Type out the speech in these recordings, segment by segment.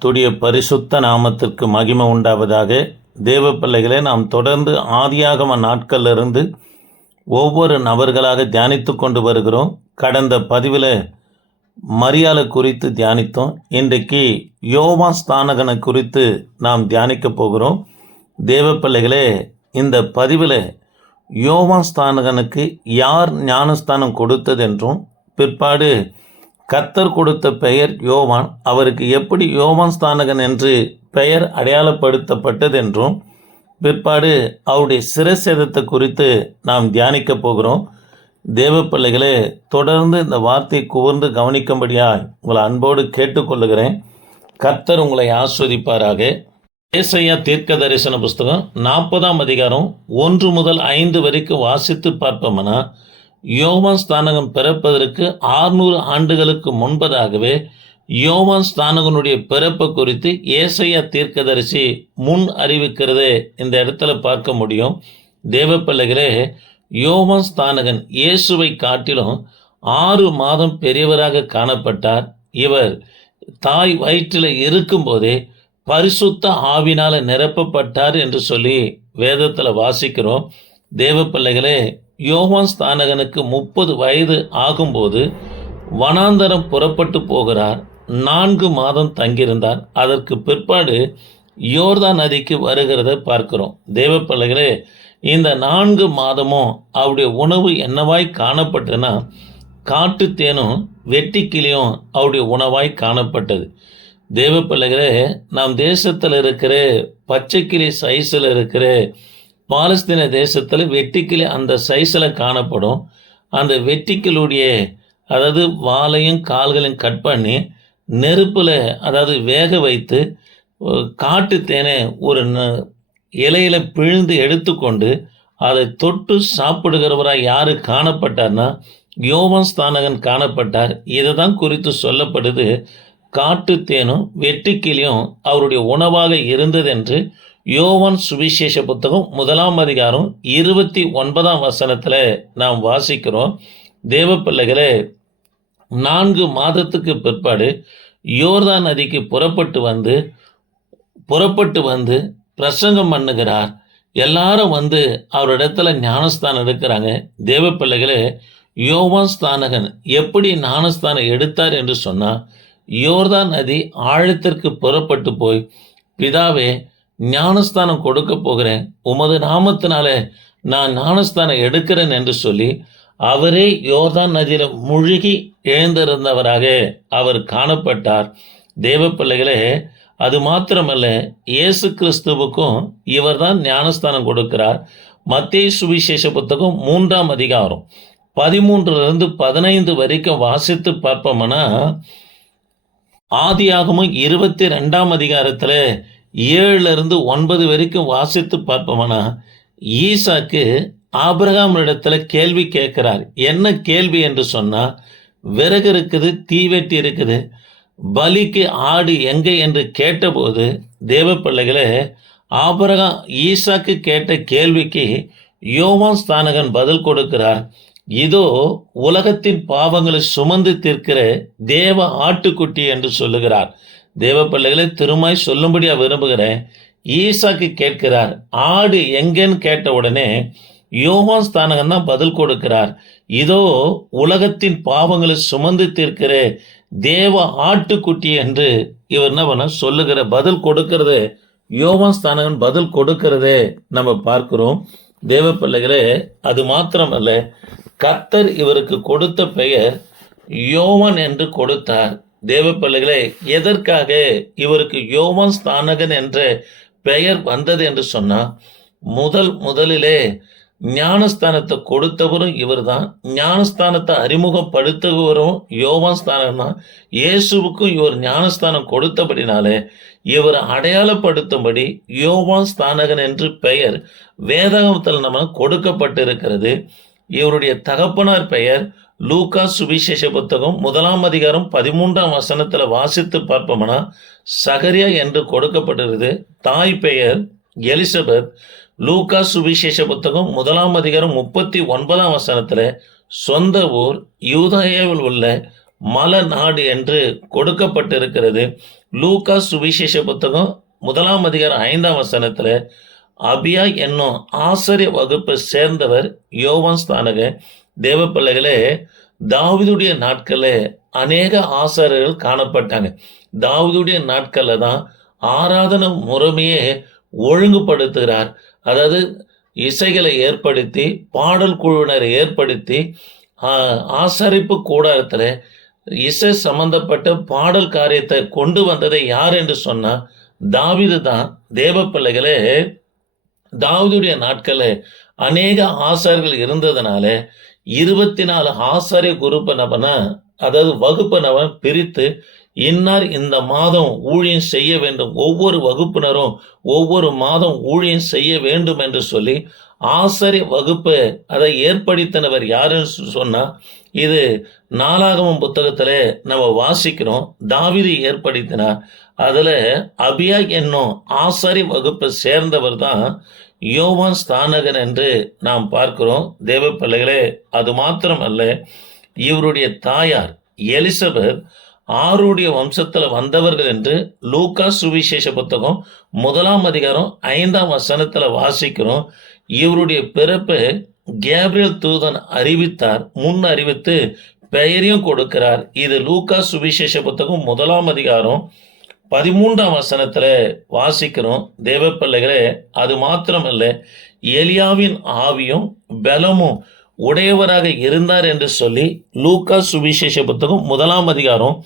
கர்த்துடைய பரிசுத்த நாமத்திற்கு மகிமை உண்டாவதாக தேவ பிள்ளைகளை நாம் தொடர்ந்து ஆதியாகம நாட்களிலிருந்து ஒவ்வொரு நபர்களாக தியானித்து கொண்டு வருகிறோம். கடந்த பதிவில் மரியாதை குறித்து தியானித்தோம். இன்றைக்கு யோவா ஸ்தானகனை குறித்து நாம் தியானிக்க போகிறோம். தேவ பிள்ளைகளே இந்த பதிவில் யோவா ஸ்தானகனுக்கு யார் ஞானஸ்தானம் கொடுத்ததென்றும் பிற்பாடு கத்தர் கொடுத்த பெயர் யோவான். அவருக்கு எப்படி யோவான் ஸ்தானகன் என்று பெயர் அடையாளப்படுத்தப்பட்டதென்றும் பிற்பாடு அவருடைய சிரசேதத்தை குறித்து நாம் தியானிக்க போகிறோம். தேவ பிள்ளைகளே தொடர்ந்து இந்த வார்த்தையை கூர்ந்து கவனிக்கும்படியாய் உங்களை அன்போடு கேட்டுக்கொள்ளுகிறேன். கர்த்தர் உங்களை ஆஸ்வதிப்பாராக. ஏசையா தீர்க்க தரிசன புஸ்தகம் நாற்பதாம் அதிகாரம் ஒன்று முதல் ஐந்து வரைக்கும் வாசித்து பார்ப்போம்னா யோவான் ஸ்தானகம் பிறப்பதற்கு ஆறுநூறு ஆண்டுகளுக்கு முன்பதாகவே யோவான் ஸ்தானகனுடைய பிறப்பு குறித்து ஏசையா தீர்க்கதரிசி முன் அறிவிக்கிறதே இந்த இடத்துல பார்க்க முடியும். தேவப்பள்ளிகளே யோவான் ஸ்தானகன் இயேசுவை காட்டிலும் ஆறு மாதம் பெரியவராக காணப்பட்டார். இவர் தாய் வயிற்றில் இருக்கும்போதே பரிசுத்த ஆவினால நிரப்பப்பட்டார் என்று சொல்லி வேதத்தில் வாசிக்கிறோம். தேவ பிள்ளைகளே யோவான் ஸ்தானகனுக்கு முப்பது வயது ஆகும்போது வனாந்தரம் புறப்பட்டு போகிறார். நான்கு மாதம் தங்கியிருந்தார். அதற்கு பிற்பாடு யோர்தான் நதிக்கு வருகிறத பார்க்கிறோம். தேவப்பள்ளைகளே இந்த நான்கு மாதமும் அவருடைய உணவு என்னவாய் காணப்பட்டதுன்னா காட்டு தேனும் வெட்டிக்கிளியும் அவருடைய உணவாய் காணப்பட்டது. தேவப்பிள்ளைகளே நம் தேசத்தில் இருக்கிற பச்சைக்கிளி சைஸில் இருக்கிற பாலஸ்தீன தேசத்தில் வெட்டிக்கிளி அந்த சைஸில் காணப்படும். அந்த வெட்டிக்கிளுடைய அதாவது வாலையும் கால்களையும் கட் பண்ணி நெருப்பில் அதாவது வேக வைத்து காட்டு தேனை ஒரு ந- இலையில பிழிந்து எடுத்துக்கொண்டு அதை தொட்டு சாப்பிடுகிறவராக யார் காணப்பட்டார்னா யோவன் ஸ்தானகன் காணப்பட்டார். இதை தான் குறித்து சொல்லப்படுது. காட்டு தேனும் வெட்டிக்கிளியும் அவருடைய உணவாக இருந்தது என்று யோவான் சுவிசேஷ புத்தகம் முதலாம் அதிகாரம் இருபத்தி ஒன்பதாம் வசனத்தில் நாம் வாசிக்கிறோம். தேவ பிள்ளைகளே நான்கு மாதத்துக்கு பிற்பாடு யோர்தான் நதிக்கு புறப்பட்டு வந்து புறப்பட்டு வந்து பிரசங்கம் பண்ணுகிறார். எல்லாரும் வந்து அவரிடத்துல ஞானஸ்தானம் எடுக்கிறாங்க. தேவ பிள்ளைகளே யோவான் ஸ்தானகன் எப்படி ஞானஸ்தானம் எடுத்தார் என்று சொன்னால் யோர்தான் நதி ஆழத்திற்கு புறப்பட்டு போய் பிதாவே ஞானஸ்தானம் கொடுக்க போகிறேன். உமது நாமத்தினால நான் ஞானஸ்தானம் எடுக்கிறேன் என்று சொல்லி அவரே யோதான் நதியில முழுகி எழுந்திருந்தவராக அவர் காணப்பட்டார். தேவ பிள்ளைகளே அது மாத்திரமல்ல இயேசு கிறிஸ்துவுக்கும் இவர் தான் ஞானஸ்தானம் கொடுக்கிறார். மத்திய சுவிசேஷ புத்தகம் மூன்றாம் அதிகாரம் பதிமூன்றிலிருந்து பதினைந்து வரைக்கும் வாசித்து பார்ப்போம்னா ஆதியாகமும் இருபத்தி ரெண்டாம் அதிகாரத்தில் ஏழுலேருந்து ஒன்பது வரைக்கும் வாசித்து பார்ப்போம்னா ஈசாக்கு ஆபிரகாம் இடத்துல கேள்வி கேட்கிறார். என்ன கேள்வி என்று சொன்னால் விறகு இருக்குது தீவெட்டி இருக்குது பலிக்கு ஆடு எங்கே என்று கேட்டபோது தேவ பிள்ளைகளே ஆபரகம் ஈசாக்கு கேட்ட கேள்விக்கு யோவான் ஸ்தானகன் பதில் கொடுக்கிறார். இதோ உலகத்தின் பாவங்களை சுமந்து தீர்க்கிற தேவ ஆட்டுக்குட்டி என்று சொல்லுகிறார். தேவ பிள்ளைகளை திருமாய் சொல்லும்படியா விரும்புகிறேன். ஈசாக்கு கேட்கிறார் ஆடு எங்கேன்னு கேட்ட உடனே யோகான் ஸ்தானகன் தான் பதில் கொடுக்கிறார். இதோ உலகத்தின் பாவங்களை சுமந்து தீர்க்கிற தேவ ஆட்டுக்குட்டி என்று இவர் என்ன பண்ண சொல்லுகிற பதில் கொடுக்கிறது. யோகான் ஸ்தானகன் பதில் கொடுக்கிறது நம்ம பார்க்கிறோம். தேவ பிள்ளைகளே அது மாத்திரமல்ல கத்தர் இவருக்கு கொடுத்த பெயர் யோவன் என்று கொடுத்தார். தேவப்பிள்ளைகளே எதற்காக இவருக்கு யோவான் ஸ்தானகன் என்ற பெயர் வந்தது என்று சொன்னா முதல் முதலிலே ஞானஸ்தானத்தை கொடுத்தவரும் இவர்தான். ஞானஸ்தானத்தை அறிமுகப்படுத்துபவரும் யோவான் ஸ்தானம் தான் இயேசுவுக்கும் இவர் ஞானஸ்தானம் கொடுத்தபடினாலே இவர் அடையாளப்படுத்தும்படி யோவான் ஸ்தானகன் என்று பெயர் வேதாகமத்தில் நம்ம கொடுக்கப்பட்டிருக்கிறது. இவருடைய தகப்பனார் பெயர் லூகா சுவிசேஷ புத்தகம் முதலாம் அதிகாரம் பதிமூன்றாம் வசனத்தில் வாசித்து பார்ப்போம்னா சகரியா என்று கொடுக்கப்பட்டிருது தாய் பெயர் எலிசபெத். லூகா சுவிசேஷ புத்தகம் முதலாம் அதிகாரம் முப்பத்தி ஒன்பதாம் வசனத்தில் சொந்த ஊர் யூதாயாவில் உள்ள மல நாடு என்று கொடுக்கப்பட்டிருக்கிறது. லூகா சுவிசேஷ புத்தகம் முதலாம் அதிகாரம் ஐந்தாம் வசனத்தில் அபியா என்னும் ஆசிரிய வகுப்பை சேர்ந்தவர் யோவான் ஸ்தானக தேவ பிள்ளைகளே தாவிதுடைய நாட்களில் அநேக ஆசாரியர்கள் காணப்பட்டாங்க. தாவிதுடைய நாட்களில் தான் ஆராதனை முறைமையே ஒழுங்குபடுத்துகிறார். அதாவது இசைகளை ஏற்படுத்தி பாடல் குழுவினரை ஏற்படுத்தி ஆசரிப்பு கூடாரத்தில் இசை சம்பந்தப்பட்ட பாடல் காரியத்தை கொண்டு வந்ததை யார் என்று சொன்னால் தாவிது தான். தேவ பிள்ளைகளே தாவிதுடைய நாட்களில் அநேக ஆசார்கள் இருந்ததுனால இருபத்தி நாலு ஆசாரிய குரூப்பை அதாவது வகுப்பு பிரித்து இன்னார் இந்த மாதம் ஊழியம் செய்ய வேண்டும். ஒவ்வொரு வகுப்பினரும் ஒவ்வொரு மாதம் ஊழியம் செய்ய வேண்டும் என்று சொல்லி ஆசாரிய வகுப்பு அதை ஏற்படுத்தினவர் யாருன்னு சொன்னா இது நாலாகமம் புத்தகத்துல நம்ம வாசிக்கிறோம். தாவிதி ஏற்படுத்தினார். அதுல அபியா என்னும் ஆசாரி வகுப்பை சேர்ந்தவர் தான் யோவான் ஸ்தானகன் என்று நாம் பார்க்கிறோம். தேவ பிள்ளைகளே அது அல்ல இவருடைய தாயார் எலிசபெத் ஆறுடைய வம்சத்தில் வந்தவர்கள் என்று லூக்கா சுவிசேஷ புத்தகம் முதலாம் அதிகாரம் ஐந்தாம் வசனத்தில் வாசிக்கிறோம். இவருடைய பிறப்பு கேப்ரியல் தூதன் அறிவித்தார் முன் அறிவித்து பெயரையும் கொடுக்கிறார். இது லூக்கா சுவிசேஷ புத்தகம் முதலாம் அதிகாரம் பதிமூன்றாம் வசனத்துல வாசிக்கிறோம் தேவ பிள்ளைகளே அது மாத்திரமல்ல எலியாவின் ஆவியும் பலமும் உடையவராக இருந்தார் என்று சொல்லி லூக்கா சுவிசேஷ புத்தகம் முதலாம் அதிகாரம்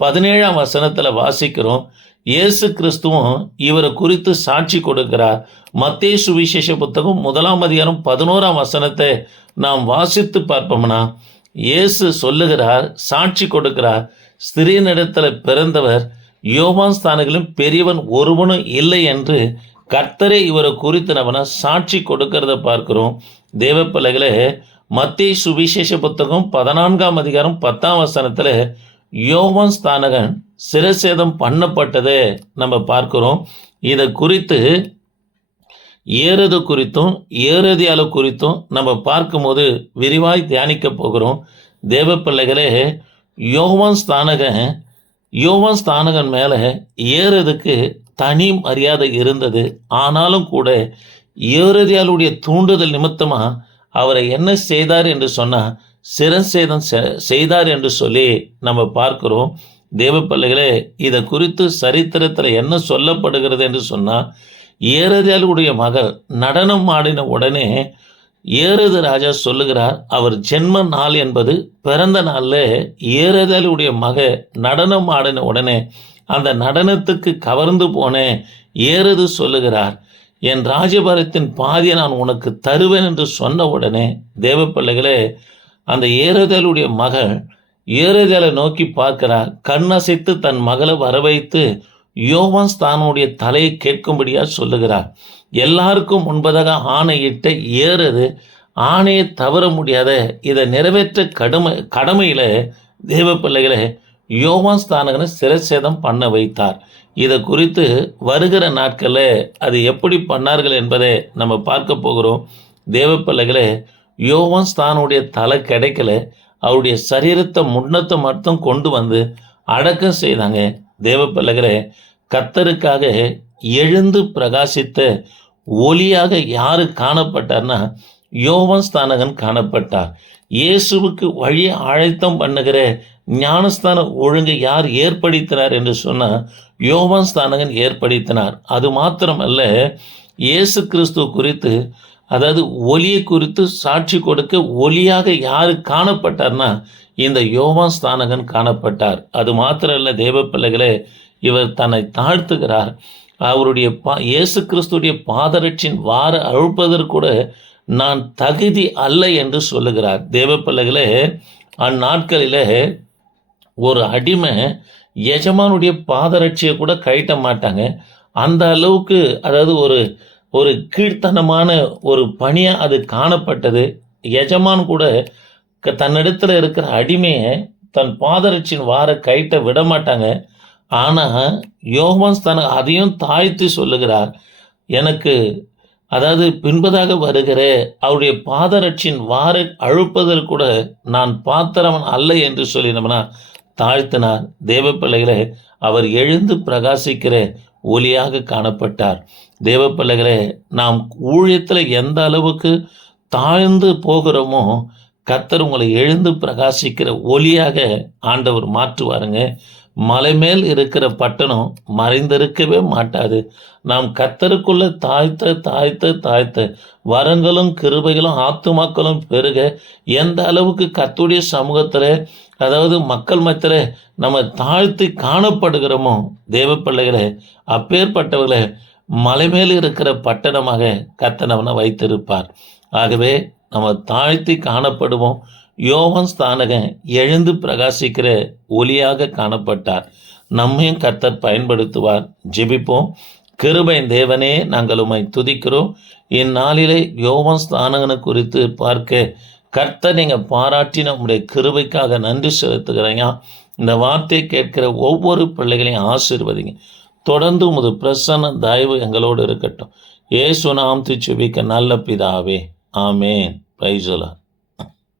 பதினேழாம் வசனத்துல வாசிக்கிறோம். இயேசு கிறிஸ்துவும் இவரை குறித்து சாட்சி கொடுக்கிறார். மத்திய சுவிசேஷ புத்தகம் முதலாம் அதிகாரம் பதினோராம் வசனத்தை நாம் வாசித்து பார்ப்போம்னா இயேசு சொல்லுகிறார் சாட்சி கொடுக்கிறார். ஸ்திரீனிடத்தில் பிறந்தவர் யோவான் ஸ்தானங்களும் பெரியவன் ஒருவனும் இல்லை என்று கர்த்தரே இவரை குறித்து சாட்சி கொடுக்கிறத பார்க்கிறோம். தேவ பிள்ளைகளே மத்திய சுவிசேஷ புத்தகம் பதினான்காம் அதிகாரம் பத்தாம் வசனத்தில் யோவான் ஸ்தானகன் சிரசேதம் பண்ணப்பட்டதை நம்ம பார்க்கிறோம். இதை குறித்து ஏறது குறித்தும் ஏறதியால குறித்தும் நம்ம பார்க்கும்போது விரிவாய் தியானிக்க போகிறோம். தேவ பிள்ளைகளே யோவான் ஸ்தானகன் யோவான் ஸ்தானகன் மேலே ஏறதுக்கு தனி மரியாதை இருந்தது. ஆனாலும் கூட ஏறதியாளுடைய தூண்டுதல் நிமித்தமாக அவரை என்ன செய்தார் என்று சொன்னால் சிரசேதம் செய்தார் என்று சொல்லி நம்ம பார்க்கிறோம். தேவ பிள்ளைகளே இதை குறித்து சரித்திரத்தில் என்ன சொல்லப்படுகிறது? என்று சொன்னால் ஏறதியாளுடைய மகள் நடனம் ஆடின உடனே ஏறுது ராஜா சொல்லுகிறார் அவர் ஜென்ம நாள் என்பது பிறந்த நாளில் ஏறுதலுடைய மக நடனம் ஆடின உடனே அந்த நடனத்துக்கு கவர்ந்து போனேன் ஏறுது சொல்லுகிறார். என் ராஜபாரத்தின் பாதியை நான் உனக்கு தருவேன் என்று சொன்ன உடனே தேவ பிள்ளைகளே அந்த ஏறுதலுடைய மகள் ஏறுதலை நோக்கி பார்க்கிறார். கண்ணசைத்து தன் மகளை வரவைத்து யோவான் தானுடைய தலையை கேட்கும்படியா சொல்லுகிறார். எல்லாருக்கும் முன்பதாக ஆணையிட்ட ஏறது. ஆணையை தவற முடியாத இதை நிறைவேற்ற கடமை கடமையில் தேவ பிள்ளைகளை யோவான் ஸ்தானகனை சிரச்சேதம் பண்ண வைத்தார். இதை குறித்து வருகிற நாட்களில் அது எப்படி பண்ணார்கள் என்பதை நம்ம பார்க்க போகிறோம். தேவ பிள்ளைகளே யோவான் ஸ்தானுடைய தலை கிடைக்கல. அவருடைய சரீரத்தை முன்னத்தை மட்டும் கொண்டு வந்து அடக்கம் செய்தாங்க. தேவ பிள்ளைகளே கத்தருக்காக எழுந்து பிரகாசித்த ஒளியாக யாரு காணப்பட்டார்னா யோவன் ஸ்தானகன் காணப்பட்டார். இயேசுவுக்கு வழி அழைத்தம் பண்ணுகிற ஞானஸ்தான ஒழுங்கை யார் ஏற்படுத்தினார் என்று சொன்னால் யோவான் ஸ்தானகன் ஏற்படுத்தினார். அது மாத்திரமல்ல இயேசு கிறிஸ்துவ குறித்து அதாவது ஒலியை குறித்து சாட்சி கொடுக்க ஒலியாக யார் காணப்பட்டார்னா இந்த யோவான் ஸ்தானகன் காணப்பட்டார். அது மாத்திரம் இல்லை தேவ பிள்ளைகளே இவர் தன்னை தாழ்த்துகிறார். அவருடைய பா இயேசு கிறிஸ்துடைய பாதரட்சின் வார அழுப்பதற்கூட நான் தகுதி அல்ல என்று சொல்லுகிறார். தேவப்பள்ளைகளே அந்நாட்களில் ஒரு அடிமை எஜமானுடைய பாதரட்சியை கூட கழிட்ட மாட்டாங்க. அந்த அளவுக்கு அதாவது ஒரு ஒரு கீழ்த்தனமான ஒரு பணியாக அது காணப்பட்டது. எஜமான் கூட தன்னிடத்தில் இருக்கிற அடிமையை தன் பாதரட்சின் வார கைட்ட விட மாட்டாங்க. ஆனால் யோகமான் தன அதையும் தாழ்த்தி சொல்லுகிறார். எனக்கு அதாவது பின்பதாக வருகிற அவருடைய பாதரட்சின் வார அழுப்பதற்கு கூட நான் பாத்திரவன் அல்ல என்று சொல்லினோம்னா தாழ்த்தினார். தேவ அவர் எழுந்து பிரகாசிக்கிற ஒளியாக காணப்பட்டார். தேவ நாம் ஊழியத்தில் எந்த அளவுக்கு தாழ்ந்து போகிறோமோ கத்தர் உங்களை எழுந்து பிரகாசிக்கிற ஒளியாக ஆண்டவர் மாற்றுவாருங்க. மலை மேல் இருக்கிற பட்டணம் மறைந்திருக்கவே மாட்டாது. நாம் கத்தருக்குள்ள தாழ்த்த தாழ்த்த தாழ்த்த வரங்களும் கிருபைகளும் ஆத்துமாக்களும் பெருக எந்த அளவுக்கு கத்துடைய சமூகத்தில் அதாவது மக்கள் மத்தியில் நம்ம தாழ்த்தி காணப்படுகிறோமோ தேவ பிள்ளைகளே அப்பேற்பட்டவர்களை மலை மேல் இருக்கிற பட்டணமாக கத்தனவனை வைத்திருப்பார். ஆகவே நம்ம தாழ்த்தி காணப்படுவோம். யோவன் ஸ்தானகன் எழுந்து பிரகாசிக்கிற ஒளியாக காணப்பட்டார். நம்மையும் கர்த்தர் பயன்படுத்துவார். ஜெபிப்போம். கிருபையின் தேவனே நாங்கள் உமை துதிக்கிறோம். இந்நாளிலே யோவன் ஸ்தானகனை குறித்து பார்க்க கர்த்தர் நீங்கள் பாராட்டி நம்முடைய கிருபைக்காக நன்றி செலுத்துகிறேங்க. இந்த வார்த்தையை கேட்கிற ஒவ்வொரு பிள்ளைகளையும் ஆசீர்வதிங்க. தொடர்ந்து உமது பிரசன்ன தயவு எங்களோடு இருக்கட்டும். ஏசு நாம் துச்சுபிக்க நல்ல பிதாவே. ஆமேன். பிரைசலா